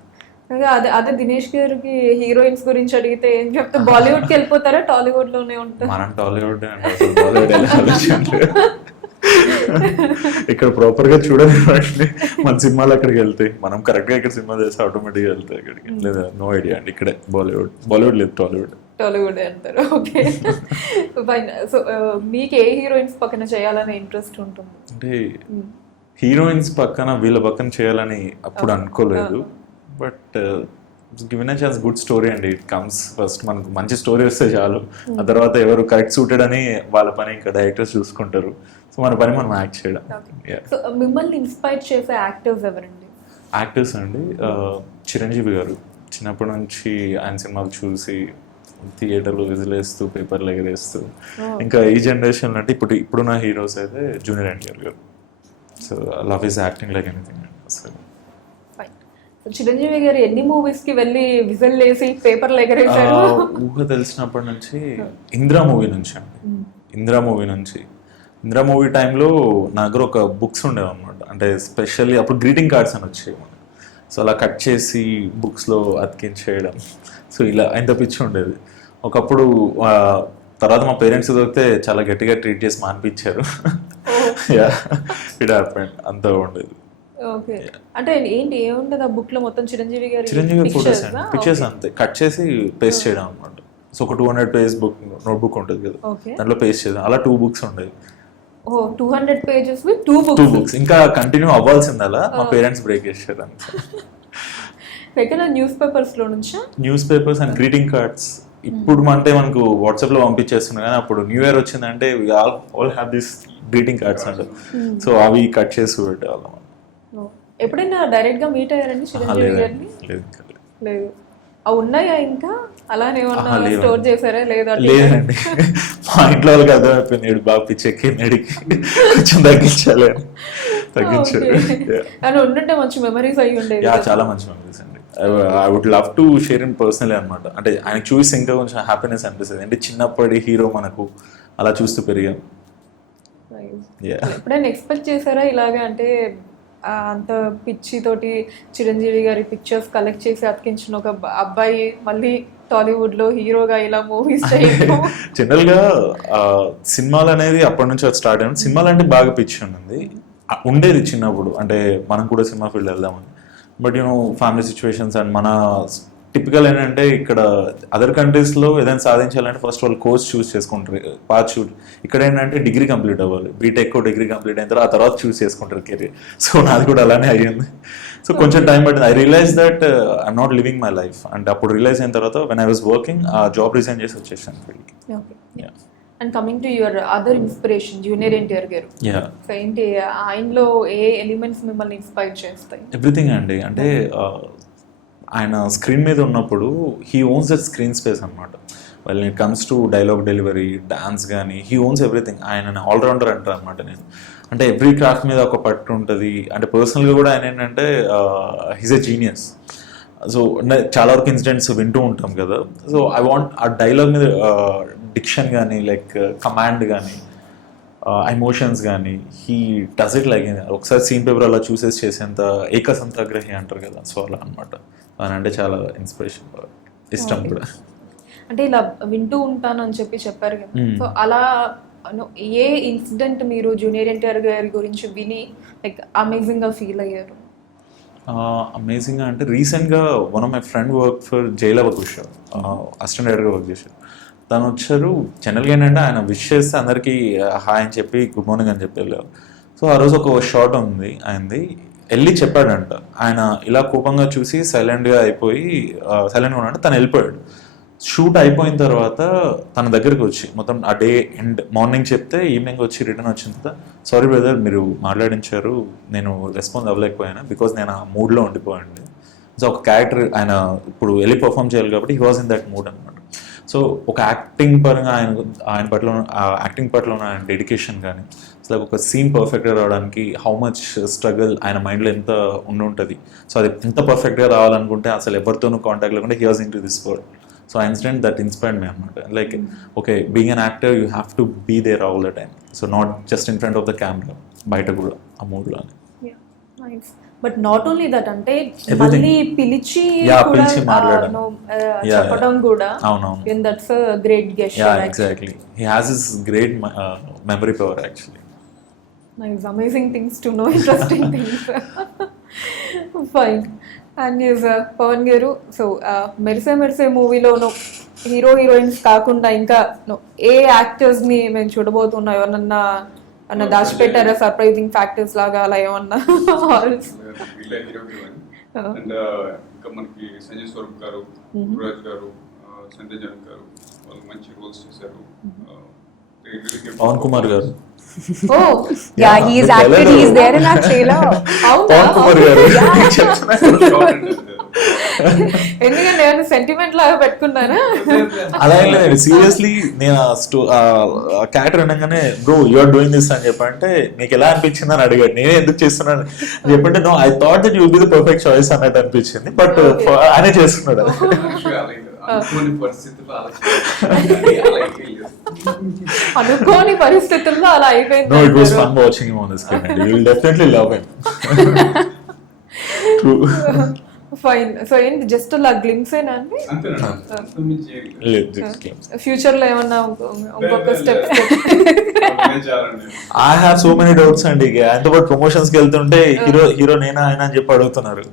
అదే దినేష్ గారికి హీరోయిన్స్ గురించి అడిగితే ఏం చెప్తే, బాలీవుడ్కి వెళ్ళిపోతారా, టాలీవుడ్లోనే ఉంటారు? మనం టాలీవుడ్ అంటే బాలీవుడ్ ఇక్కడ ప్రాపర్ గా చూడాలి. మన సినిమాలు అక్కడికి వెళ్తాయి, మనం కరెక్ట్ గా ఇక్కడ సినిమా చేస్తే ఆటోమేటిక్ గా వెళ్తాయి అక్కడికి. లేదా నో ఐడియా అండి, ఇక్కడే బాలీవుడ్ లేదు, టాలీవుడ్ అంటారు. Okay fine. సో మీకు ఏ హీరోయిన్స్ పక్కన చేయాలనే ఇంట్రెస్ట్ ఉంటుంది? అంటే హీరోయిన్స్ పక్కన వీళ్ళ పక్కన చేయాలని అప్పుడు అనుకోలేదు, but given a chance good story అండి. ఇట్ కమ్స్ ఫస్ట్, మనకు మంచి స్టోరీ వస్తే చాలు, ఆ తర్వాత ఎవరు కరెక్ట్ సూటెడ్ అని వాళ్ళ పని ఇంకా డైరెక్టర్స్ చూసుకుంటారు. సో మన పని మనం యాక్ట్ చేయడం. సో మిమ్మల్ని ఇన్స్పైర్ చేసే యాక్టర్స్ ఎవరండి? యాక్టర్స్ అండి, చిరంజీవి గారు. చిన్నప్పటి నుంచి ఆయన సినిమాలు చూసి థియేటర్లో విజిలేస్తూ, పేపర్లు ఎగరేస్తూ, ఇంకా ఈ జనరేషన్ అంటే ఇప్పుడున్న హీరోస్ అయితే జూనియర్ ఎన్టీఆర్ గారు. So love is acting like anything అండి అసలు. చిరంజీవి గారు ఎన్ని మూవీస్ కి వెళ్ళి విజిల్ వేసి పేపర్లు ఎగరేశారు? ఊహ తెలిసినప్పటి నుంచి ఇందిరా మూవీ నుంచి అండి. ఇందిరా మూవీ టైంలో నా దగ్గర ఒక బుక్స్ ఉండేవి అనమాట. అంటే స్పెషల్లీ అప్పుడు గ్రీటింగ్ కార్డ్స్ అని వచ్చేవి. సో అలా కట్ చేసి బుక్స్లో అతికించేయడం, సో ఇలా ఎంత పిచ్చి ఉండేది ఒకప్పుడు. తర్వాత మా పేరెంట్స్ దొరికితే చాలా గట్టిగా ట్రీట్ చేసి మానిపించారు. ఇట్ హ్యాపెండ్, అంతా ఉండేది. ఓకే, అంటే ఏంటి ఏముంటది ఆ బుక్ లో? మొత్తం చిరంజీవి గారి ఫోటోస్ అండి, పిక్చర్స్ అంతే, కట్ చేసి పేస్ట్ చేయడం అనమాట. సో ఒక 200 పేజ్ బుక్, నోట్ బుక్ ఉంటుంది కదా, దాంట్లో పేస్ట్ చేయడం. అలా 2 బుక్స్ ఉండేవి. ఓ 200 pages with 2 2 books. books ఇంకా కంటిన్యూ అవ్వాల్సింది అలా మా పేరెంట్స్ బ్రేక్ చేశారు అంతే. ఎక్కడ న్యూస్ పేపర్స్ లో నుంచా? News papers and greeting cards ఇప్పుడు అంటే మనకు వాట్సాప్ లో పంపించేస్తున్నాం కానీ అప్పుడు న్యూ ఇయర్ వచ్చిందంటే all have this greeting cards అంటారు. సో అవి కట్ చేసి పెట్టేవాళ్ళం. ఎప్పుడైనా డైరెక్ట్ గా మీట్ అయ్యారండి చిరంజీవి గారిని? లేదు ఇంకా లేదు. అవి ఉన్నాయా ఇంకా అలానే ఏమన్నా లేవండి. స్టోర్ చేశారా లేదా? లేదండి మా ఇంట్లో వాళ్ళకి అర్థమైపోయింది వీడు బాగా పిచ్చెక్కిడికి కొంచెం తగ్గించాలి అని తగ్గించారు. అని ఉండుంటే మంచి మెమరీస్ అయ్యి ఉండేది. యా చాలా మంచి మెమరీస్ అండి. I would love to share in personally అనమాట. అంటే ఆయన చూసి ఇంకా కొంచెం హ్యాపీనెస్ అనిపిస్తుంది. అంటే చిన్నప్పటి హీరో మనకు అలా చూస్తూ పెరిగాం. ఎప్పుడైనా ఎక్స్పెక్ట్ చేశారా ఇలాగా? అంటే అంత పిచ్చి తోటి చిరంజీవి గారి పిక్చర్స్ కలెక్ట్ చేసి అతికించిన ఒక అబ్బాయి మళ్ళీ టాలీవుడ్ లో హీరోగా ఇలా మూవీస్ చేయడం? జనరల్ గా సినిమాలు అనేది అప్పటి నుంచి స్టార్ట్ అయింది. సినిమాలు అంటే బాగా పిచ్చి ఉండేది చిన్నప్పుడు. అంటే మనం కూడా సినిమా ఫీల్డ్ వెళ్దామని. But you know family situations and మన టిపికల్ ఏంటంటే ఇక్కడ అదర్ కంట్రీస్లో ఏదైనా సాధించాలంటే ఫస్ట్ వాళ్ళు కోర్స్ చూస్ చేసుకుంటారు, పాత్ చూస్. ఇక్కడ ఏంటంటే డిగ్రీ కంప్లీట్ అవ్వాలి, బీటెక్ డిగ్రీ కంప్లీట్ అయిన తర్వాత చూస్ చేసుకుంటారు కెరీర్. సో నాది కూడా అలానే అయ్యింది. సో కొంచెం టైం పట్టింది. I realise that I'm not living my life. అంటే అప్పుడు రియలైజ్ అయిన తర్వాత వెన్ ఐ వాజ్ వర్కింగ్ ఆ జాబ్ రిజైన్ చేసి వచ్చేసాను ఫీల్డ్కి. And coming to your other inspiration junior NTR గారు, సో ఏంటి ఆయనలో ఏ ఎలిమెంట్స్ మిమ్మల్ని ఇన్స్పైర్ చేస్తాయి? ఎవ్రీథింగ్ అండి. అంటే ఆయన స్క్రీన్ మీద ఉన్నప్పుడు he owns that screen space అనమాట. Well it comes to dialogue delivery, dance కానీ హీ ఓన్స్ ఎవ్రీథింగ్. ఆయన ఆల్రౌండర్ అంటారు అనమాట. నేను అంటే ఎవ్రీ క్రాఫ్ట్ మీద ఒక పట్టు ఉంటుంది. అంటే పర్సనల్గా కూడా ఆయన ఏంటంటే హీస్ ఎ జీనియస్. సో చాలా వరకు ఇన్సిడెంట్స్ వింటూ ఉంటాం కదా. సో ఐ వాంట్ ఆ డైలాగ్ మీద డిక్షన్ కానీ లైక్ కమాండ్ కానీ ఎమోషన్స్ కానీ హీ డస్ ఇట్ లైక్ ఒకసారి సీన్ పేపర్ అలా చూసేసి చేసేంత ఏకసంతాగ్రహి అంటారు కదా. సో అలా అనమాట. అని అంటే చాలా ఇన్స్పిరేషన్, ఇష్టం కూడా. అంటే ఇలా వింటూ ఉంటాను అని చెప్పారు కదా. సో అలా ఏ ఇన్సిడెంట్ మీరు జూనియర్ ఎన్టీఆర్ గారి గురించి విని లైక్ అమేజింగ్ గా ఫీల్ అయ్యారు? అమేజింగ్గా అంటే రీసెంట్గా one of my friend work for జైలవ కుషర్, అసిస్టెంట్ డైరెక్టర్గా వర్క్ చేశారు. తను వచ్చారు. జనరల్గా ఏంటంటే ఆయన విష్ చేస్తే అందరికీ హాయ్ అని చెప్పి గుడ్ మార్నింగ్ అని చెప్పి వెళ్ళారు. సో ఆ రోజు ఒక షాట్ ఉంది ఆయనది, వెళ్ళి చెప్పాడంట. ఆయన ఇలా కోపంగా చూసి సైలెంట్గా ఉన్నాడు. తను వెళ్ళిపోయాడు. షూట్ అయిపోయిన తర్వాత తన దగ్గరికి వచ్చి మొత్తం ఆ డే ఎండ్ మార్నింగ్ చెప్తే ఈవినింగ్ వచ్చి రిటర్న్ వచ్చిన తర్వాత సారీ బ్రదర్ మీరు మాట్లాడించారు, నేను రెస్పాన్స్ అవ్వలేకపోయాను బికాజ్ నేను ఆ మూడ్లో ఉండిపోయాను. సో ఒక క్యారెక్టర్ ఆయన ఇప్పుడు వెళ్ళి పర్ఫామ్ చేయాలి కాబట్టి he was in that mood అనమాట. సో ఒక యాక్టింగ్ పరంగా ఆయన పట్ల యాక్టింగ్ పట్ల ఉన్న ఆయన డెడికేషన్ కానీ అసలు ఒక సీన్ పర్ఫెక్ట్గా రావడానికి హౌ మచ్ స్ట్రగుల్ ఆయన మైండ్లో ఎంత ఉంటుంది. సో అది ఎంత పర్ఫెక్ట్గా రావాలనుకుంటే అసలు ఎవరితోనూ కాంటాక్ట్ లేకుండా he was into this world. So ఆ ఇన్సిడెంట్ దట్ ఇన్స్పైర్డ్ మీ అనమాట. Like okay being an actor you have to be there all the time. So not just in front of the camera, బయట కూడా ఆ మూడ్లో. బట్ నాట్ ఓన్లీ దట్, అంటే మళ్ళీ పిలిచి చెప్పడం కూడా, that's a great gesture. Exactly he has his great memory power actually. Nice, amazing things to know, interesting things. Fine. And Pavan garu, so Merise మెరిసే మూవీలోను హీరో హీరోయిన్స్ కాకుండా ఇంకా ఏ యాక్టర్స్ ని మేము చూడబోతున్నాం? ఎవరన్నా అన్న దాచిపెట్టారా సర్ప్రైజింగ్ ఫ్యాక్టర్స్ లాగా అలా ఏమన్నా? అండ్ ఇంకా మనకి సంజయ్ స్వరూప్ గారు, గురురాజ్ గారు, సంజయ్ జన్ గారు వాళ్ళు మంచి రోల్స్ చేశారు. పవన్ కుమార్ గారు, oh yeah, he is acted, he is there in our trailer. Pawan Kumar గారు ఎందుకంటే నేను సెంటిమెంట్ లాగా పెట్టుకున్నానా? అలా ఏం లేదు. సీరియస్లీ నేను క్యారెక్టర్ అనగానే bro you are doing this అని చెప్పంటే నీకు ఎలా అనిపించింది అని అడిగాడు. నేనే ఎందుకు చేస్తున్నాను చెప్పంటే no I thought that you will be the perfect choice అన్నట్టు అనిపించింది. బట్ ఆయనే చేస్తున్నాడు. అనుకోని పరిస్థితుల్లో అలా అయిపోయింది. No, it was fun watching him on the screen and you will definitely love him. True. Fine. So ఏంటి జస్ట్ అలా గ్లిమ్స్ ఏనా అండి? ఫ్యూచర్ లో ఏమన్నా ఇంకొక step? I have so many doubts అండి. ఆయనతో పాటు ప్రమోషన్స్ కి వెళ్తుంటే హీరో నేనా ఆయన అని చెప్పి అడుగుతున్నారు.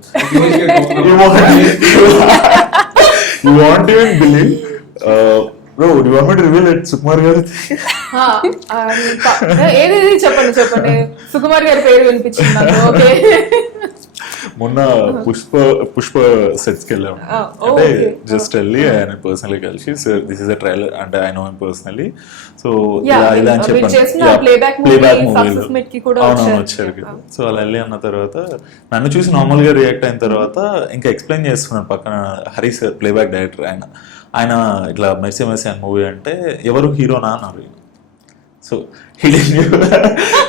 You won't even believe bro you want me to reveal it Sukumar గారు ఏది చెప్పండి సుకుమార్ గారి పేరు వినిపించింది నాకు. ఓకే. మొన్న పుష్ప సెట్స్ కి వెళ్ళాము. Oh, అంటే okay. జస్ట్ వెళ్ళి ఆయన పర్సనలీ కలిసి sir this is a trailer అంటే I know him personally so Yeah, ఇలా అని మీరు చేసిన playback movie success meet కి కూడా వచ్చారు కదా. సో అలా వెళ్ళి అన్న తర్వాత నన్ను చూసి నార్మల్ గా రియాక్ట్ అయిన తర్వాత ఇంకా ఎక్స్ప్లెయిన్ చేస్తున్నాను పక్కన హరి సార్ ప్లేబ్యాక్ డైరెక్టర్ ఆయన ఇట్లా మెర్సీ మెర్సీ అని మూవీ అంటే ఎవరు హీరోనా అన్నారు. సో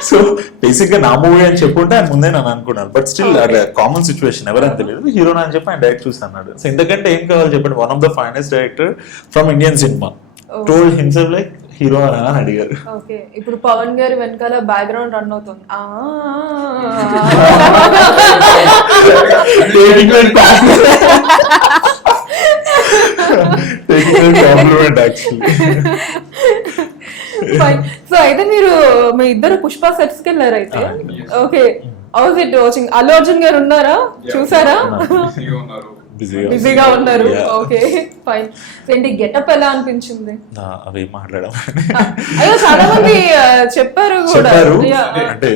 సో బేసిక్ గా నా మూవీ అని చెప్పుంటే ఆయన ముందే నన్ను అనుకున్నాను. బట్ స్టిల్ అట్లా కామన్ సిచ్యువేషన్ ఎవరైనా తెలియదు హీరోనా అని చెప్పి ఆయన డైరెక్ట్ చూసి అన్నాడు. సో ఇంతకంటే ఏం కావాలి చెప్పండి. One of the finest director from Indian cinema told himself like hero అని అడిగారు. ఓకే. ఇప్పుడు పవన్ గారి వెనకాల బ్యాక్గ్రౌండ్ రన్ అవుతుంది. సో అయితే మీరు మీ ఇద్దరు పుష్ప సెట్స్ కి వెళ్ళారు అయితే. Okay. House it watching? Allu Arjun గారు ఉన్నారా? చూసారా? బిజీగా ఉన్నారు. Okay fine. ఏంటి గెటప్ ఎలా అనిపించింది? అవి మాట్లాడడం అయ్యో చాలా మంది చెప్పారు కూడా. అంటే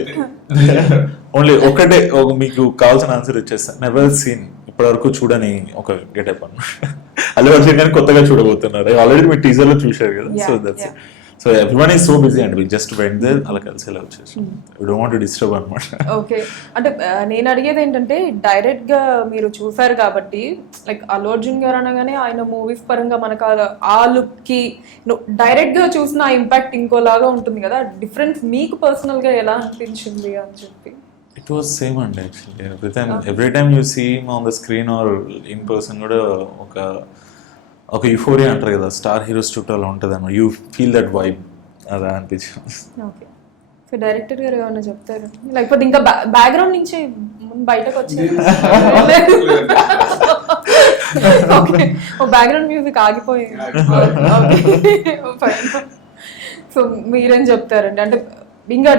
ఓన్లీ ఒకటే మీకు కావాల్సిన ఆన్సర్ ఇచ్చేస్తా. నెవర్ సీన్ ఇప్పటి వరకు చూడని ఒక గెటప్ అన్నమాట. అల్లు అర్జున్ గారిని కొత్తగా చూడబోతున్నారు. ఆల్రెడీ మీరు టీజర్ లో చూశారు కదా. So that's so everyone is so busy and we just went there అలా కలిసి ఎలా వచ్చేసి we don't want to disturb అన్నమాట. ఓకే. అంటే నేను అడిగేది ఏంటంటే డైరెక్ట్ గా మీరు చూసారు కాబట్టి లైక్ అల్లు అర్జున్ గారు అనగానే ఆయన మూవీస్ పరంగా మనకు ఆ లుక్ కి డైరెక్ట్ గా చూసిన ఆ ఇంపాక్ట్ ఇంకోలాగా ఉంటుంది కదా. డిఫరెన్స్ మీకు పర్సనల్ గా ఎలా అనిపించింది అని చెప్పి? It was same and actually every time you see him on the screen or in person కూడా ఒక యూఫోరియా అంటారు కదా స్టార్ హీరోస్ చుట్టూ అలా ఉంటుంది అన్నమాట. యూ ఫీల్ దట్ వైబ్ అలా అనిపించింది. ఓకే. సో డైరెక్టర్ గారు ఏమన్నా చెప్తారు లేకపోతే ఇంకా బ్యాక్గ్రౌండ్ నుంచి బయటకు వచ్చారు? ఓకే. బ్యాక్గ్రౌండ్ మ్యూజిక్ ఆగిపోయింది. సో మీరేం చెప్తారండి? అంటే ఇంకా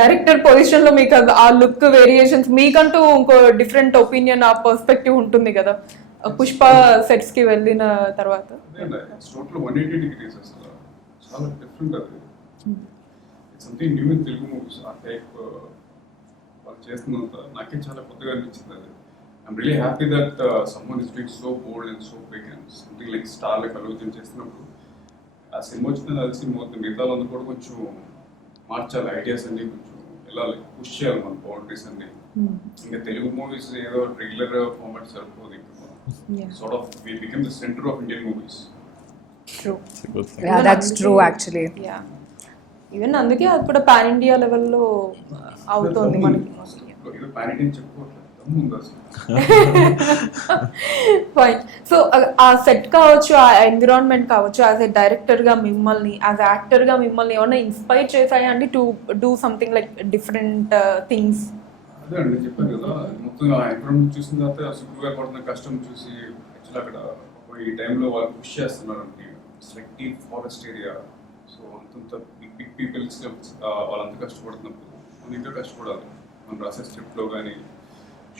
డైరెక్టర్ పొజిషన్ లో మీకు ఆ లుక్ వేరియేషన్స్ మీకంటూ ఇంకో డిఫరెంట్ ఒపీనియన్ ఆ పర్స్పెక్టివ్ ఉంటుంది కదా పుష్ప సెట్స్ కి వెళ్ళిన తర్వాత. టోటల్ 180 degrees అసలు చాలా డిఫరెంట్. అది it's something new in Telugu movies. ఆ టైప్ వాళ్ళు చేస్తున్నంత నాకే చాలా కొత్తగా అనిపించింది. అది I'm really happy that someone is doing so bold and so big and something like star like Allu Arjun చేస్తున్నప్పుడు ఆ సినిమా వచ్చిందని కలిసి మిగతా వాళ్ళందరూ కూడా కొంచెం మార్చాలి, ఐడియాస్ అన్ని కొంచెం వెళ్ళాలి, పుష్ చేయాలి మన బౌండరీస్ అన్ని. ఇంకా తెలుగు మూవీస్ ఏదో రెగ్యులర్ ఫార్మాట్ సరిపోదు. ఇంకా sort of we become the centre of Indian movies. True. Yeah, that's true actually. Yeah. Even అందుకే అది కూడా పాన్ ఇండియా లెవెల్లో అవుతుంది మనకి. ఏదో పాన్ ఇండియా చెప్పుకోవట్లేదు, దమ్ముంది అసలు. ఫైన్. సో ఆ సెట్ కావచ్చు, ఆ ఎన్విరాన్మెంట్ కావచ్చు, యాజ్ ఎ డైరెక్టర్ గా మిమ్మల్ని, యాజ్ యాక్టర్ గా మిమ్మల్ని ఏమన్నా ఇన్స్పైర్ చేశాయి అండి to do something like different things? అదే అండి చెప్పాను కదా, మొత్తం ఆ ఎన్విరాన్మెంట్ చూసిన తర్వాత సుఖంగా పడుతున్న కష్టం చూసి యాక్చువల్లీ అక్కడ ఈ టైంలో వాళ్ళు పుష్ చేస్తున్నారు అంటే it's like deep forest area. So అంతంత బిగ్ పీపుల్స్ వాళ్ళంతా కష్టపడుతున్నప్పుడు మనం ఇంకా కష్టపడాలి. మనం రాసే స్క్రిప్ట్లో కానీ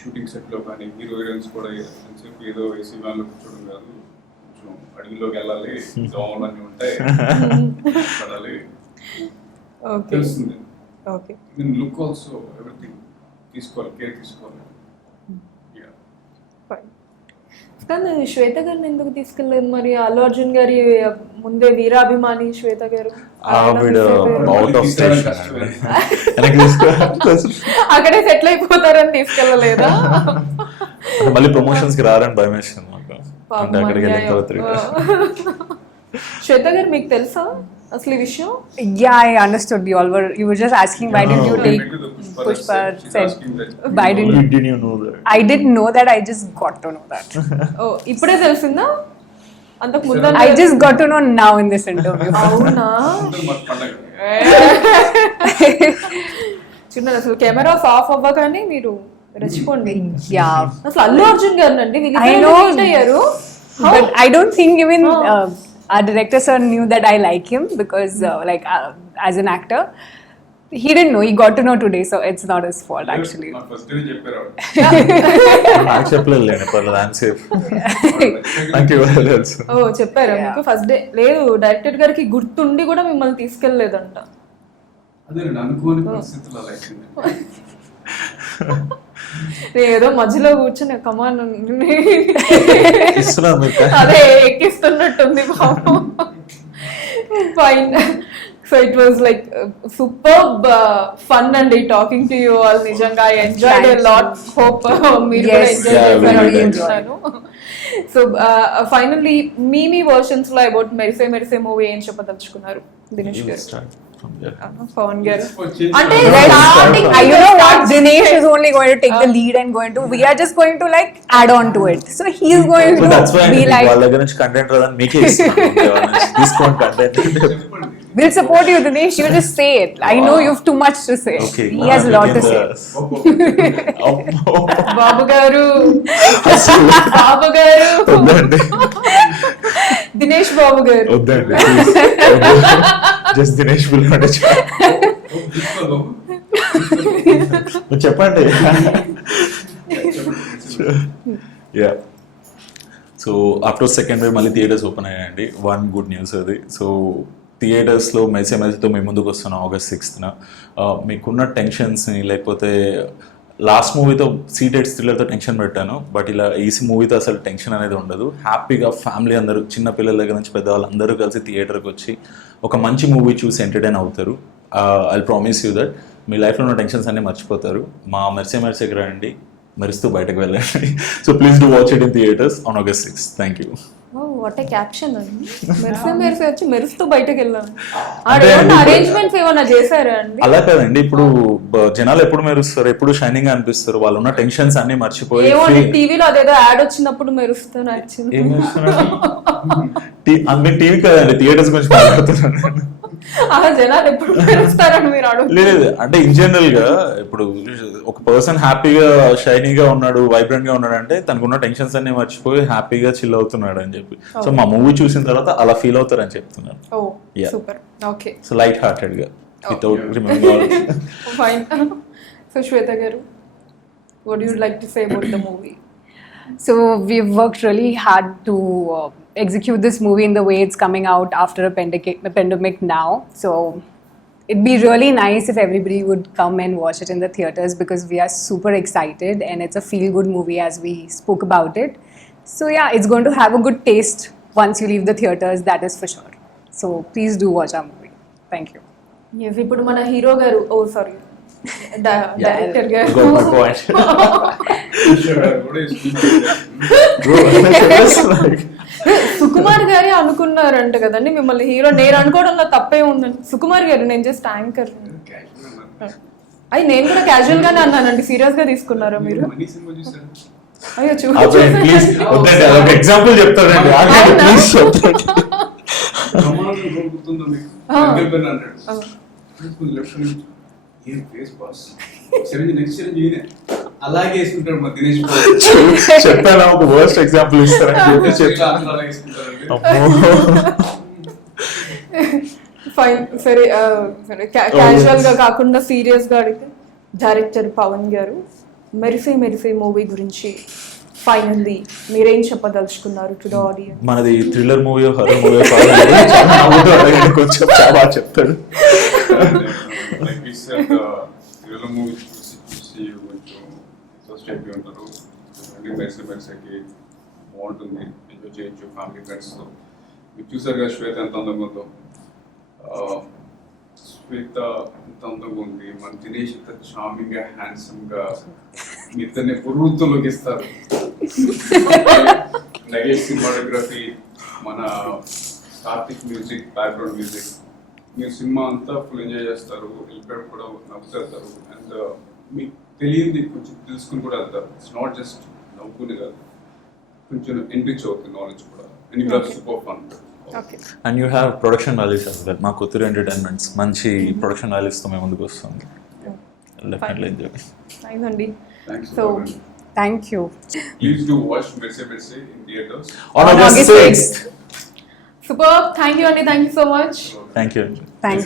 షూటింగ్ సెట్లో కానీ హీరో హీరోయిన్స్ కూడా ఎంతసేపు ఏదో ఏసీ వ్యాన్లో కూర్చోవడం కాదు, కొంచెం అడవిలోకి వెళ్ళాలి, దోమలు అన్నీ ఉంటాయి, పడాలి, తెలుస్తుంది. లుక్ ఆల్సో ఎవ్రీథింగ్ తీసుకోవాలి, కేర్ తీసుకోవాలి. కానీ శ్వేత గారిని ఎందుకు తీసుకెళ్ళలేదు మరి? అల్లు అర్జున్ గారి ముందే వీరాభిమాని శ్వేత గారు అక్కడే సెటిల్ అయిపోతారని తీసుకెళ్ళలేదా? మళ్ళీ ప్రమోషన్స్ కి రారని భయం వేసింది మాకు. అంటే అక్కడికి వెళ్ళిన తర్వాత శ్వేత గారు మీకు తెలుసా అసలు ఈ విషయం? Yeah, I understood. You were just asking why did you take Pushpa said why did you know that? I didn't know that. I just got to know that. Oh, ఇప్పుడే తెలిసిందా? అంతకు ముందు I just got to know now in this interview. అవునా? చిన్న అసలు కెమెరాస్ ఆఫ్ అవ్వగానే మీరు రెచ్చిపోండి. Yeah. అసలు అల్లు అర్జున్ గారు అండి I know. అయ్యారు. But I don't think even our director sir knew that I like him because as an actor. He didn't know. He got to know today, so it's not his fault actually. నాకు ఫస్ట్ డే చెప్పారు నాకు చెప్పలేదు లేండి పర్లేదు I'm safe thank you very much. ఓ చెప్పారా మీకు ఫస్ట్ డే? లేదు, డైరెక్టర్ గారికి గుర్తుండి కూడా మిమ్మల్ని తీసుకెళ్ళలేదంట. అదే నేను అనుకోని పరిస్థితులు అలా అయిపోయింది. ఏదో మధ్యలో కూర్చొని కమాన్ ఇస్తున్నా మీకు అదే ఎక్కిస్తున్నట్టుంది పాపం. Fine. So it was like superb fun అండి టాకింగ్ టు యూ ఆల్. నిజంగా I enjoyed a lot. Hope మీరు కూడా Yes. ఎంజాయ్ Yeah, చేశారని really అనుకుంటున్నాను. సో ఫైనల్లీ మీ వర్షన్స్ లో అబౌట్ మెరిసే మెరిసే మూవీ ఏం చెప్పదలుచుకున్నారు దినేష్ గారు, పవన్ గారు? అంటే starting You know what? Dinesh is only going to take the lead and we are just going to like add on to it. So he's going So to that's why be like, వాళ్ళ దగ్గర నుంచి కంటెంట్ రాదని మీకే ఇస్తున్నాను. తీసుకోండి content. we'll support you, Dinesh. You just say it. I know you have too much to say. Okay. He has a lot to say. బాబు గారు, బాబు గారు, వద్దండి దినేష్ బాబు గారు. వద్దండి జస్ట్ దినేష్ పిల్లలు చెప్పండి. Yeah so after second wave మళ్ళీ థియేటర్స్ ఓపెన్ అయ్యాయండి. వన్ గుడ్ న్యూస్ అది. సో థియేటర్స్లో మెరిసే మెరిసేతో మేము ముందుకు వస్తున్నాం August 6th. మీకున్న టెన్షన్స్ని లేకపోతే లాస్ట్ మూవీతో సీటెడ్స్ థ్రిల్లర్తో టెన్షన్ పెట్టాను, బట్ ఇలా ఈ మూవీతో అసలు టెన్షన్ అనేది ఉండదు. హ్యాపీగా ఫ్యామిలీ అందరూ చిన్న పిల్లల దగ్గర నుంచి పెద్దవాళ్ళు అందరూ కలిసి థియేటర్కి వచ్చి ఒక మంచి మూవీ చూసి ఎంటర్టైన్ అవుతారు. ఐ ప్రామిస్ యూ దట్ మీ లైఫ్లో ఉన్న టెన్షన్స్ అన్నీ మర్చిపోతారు. మా మెరిసే మెరిసేకి రండి, మెరుస్తూ బయటకు వెళ్ళండి. So please do watch it in theatres on August 6th. Thank you. What a caption అండి. మెరిసే మెరిసే వచ్చి మెరుస్తూ బయటకు వెళ్ళాను. అంటే అరేంజ్మెంట్స్ ఏమన్నా చేశారా అండి? అలా కాదండి, ఇప్పుడు జనాలు ఎప్పుడు మెరుస్తారు, ఎప్పుడు షైనింగ్ గా అనిపిస్తారు, వాళ్ళు ఉన్న టెన్షన్స్ అన్ని మర్చిపోయి ఏమో టీవీలో అదేదో యాడ్ వచ్చినప్పుడు మెరుస్తూ నచ్చింది. ఏం చేస్తున్నారు? మీరు టీవీ కాదండి, థియేటర్స్ గురించి మాట్లాడుతున్నాను. జనాలు ఎప్పుడు మెరుస్తారని మీరు అడుగు. లేదు అంటే ఇన్ జనరల్ గా ఇప్పుడు ఒక పర్సన్ హ్యాపీగా షైనీగా ఉన్నాడు, వైబ్రెంట్ గా ఉన్నాడు అంటే తనకున్న టెన్షన్స్ అన్ని మర్చిపోయి హ్యాపీగా చిల్ అవుతున్నాడు అని చెప్పి. సో మా మూవీ చూసిన తర్వాత అలా ఫీల్ అవుతారని చెప్తున్నాను. Oh Yeah. Super. Okay, so light hearted గా without remembering. Fine. So Shweta garu, what you would like to say about the movie? So we've worked really hard to execute this movie in the way it's coming out after a pandemic now. So it'd be really nice if everybody would come and watch it in the theaters because we are super excited and it's a feel-good movie as we spoke about it. So yeah, it's going to have a good taste once you leave the theaters, that is for sure. So please do watch our movie. Thank you. Yes, ఇప్పుడు మన హీరో గారు, ఓ సారీ డైరెక్టర్ గారు, Got my point. కూడా ఇస్తున్నారు. సుకుమార్ గారే అనుకున్నారంట కదండి మిమ్మల్ని హీరో. నేను అనుకోవడంలో తప్పే ఉందండి. సుకుమార్ గారు, నేను జస్ట్ యాంకర్. అయ్యి నేను కూడా క్యాజువల్ గానే అన్నానండి. సీరియస్ గా తీసుకున్నారా మీరు? మనీ సినిమా చూసారు? అయ్యో ప్లీజ్ వద్దండి, అదొక ఎగ్జాంపుల్ చెప్తానండి. ప్లీజ్ చెప్తాను. ప్రమాణం గుర్తుందా మీకు? వెంకల్ పెన్ అన్నాడు. లెఫ్ట్ నుంచి ఏం face boss Chiranjeevi next Chiranjeevi ఈయనే. అలాగే వేసుకుంటాడు మా దినేష్ బాబు. చెప్పాను ఒక వర్స్ట్ ఎగ్జాంపుల్ ఇస్తారని చెప్పి చెప్పాను. అలా వేసుకుంటారండి. ఫైన్. సరే సరే, క్యాజువల్ గా కాకుండా సీరియస్ గా అడిగితే డైరెక్టర్ పవన్ గారు, మెరిసే మెరిసే మూవీ గురించి ఫైనల్లీ మీరేం చెప్పదలుచుకున్నారు టు ద ఆడియన్స్? మనది థ్రిల్లర్ మూవీ, హర్రర్ మూవీ కొంచెం చాలా చెప్తాడు. Like we said, thriller movie చూసి కొంచెం ఫస్ట్ హ్యాపీ ఉంటారు. మెరిసేకి బాగుంటుంది, ఎంజాయ్ చేయొచ్చు ఫ్యామిలీ ఫ్రెండ్స్తో. మీరు చూసారు కదా శ్వేత ఎంత అందంగా ఉందో. శ్వేత ఎంత అందంగా ఉంది, మన దినేష్ ఎంత చార్మింగ్ గా హ్యాండ్సమ్ గా మీ ఇద్దరిని పురువృత్తులోకి ఇస్తారు. అలాగే సినిమాటోగ్రఫీ, మన కార్తిక్ మ్యూజిక్, బ్యాక్గ్రౌండ్ మ్యూజిక్, మీరు సినిమా అంతా ఫుల్ ఎంజాయ్ చేస్తారు, వెళ్ళిపోయాడు కూడా నవ్వుతారు. అండ్ మీకు తెలియంది కొంచెం తెలుసుకుని కూడా వెళ్తారు. ఇట్స్ నాట్ జస్ట్ నవ్వుకునే కాదు, కొంచెం ఎన్రిచ్ అవుతుంది నాలెడ్జ్ కూడా. And you have super fun. And you have production values as well. మా కొత్తూరు ఎంటర్టైన్మెంట్స్ మంచి ప్రొడక్షన్ వాల్యూస్తో మేము ముందుకు వస్తాం. Definitely enjoy. నైస్ అండి. Thanks. So Thank you. Please do watch Merse Merse in theaters. On August 6th. Super. Thank you అండి. Thank you so much. Thank you. Thank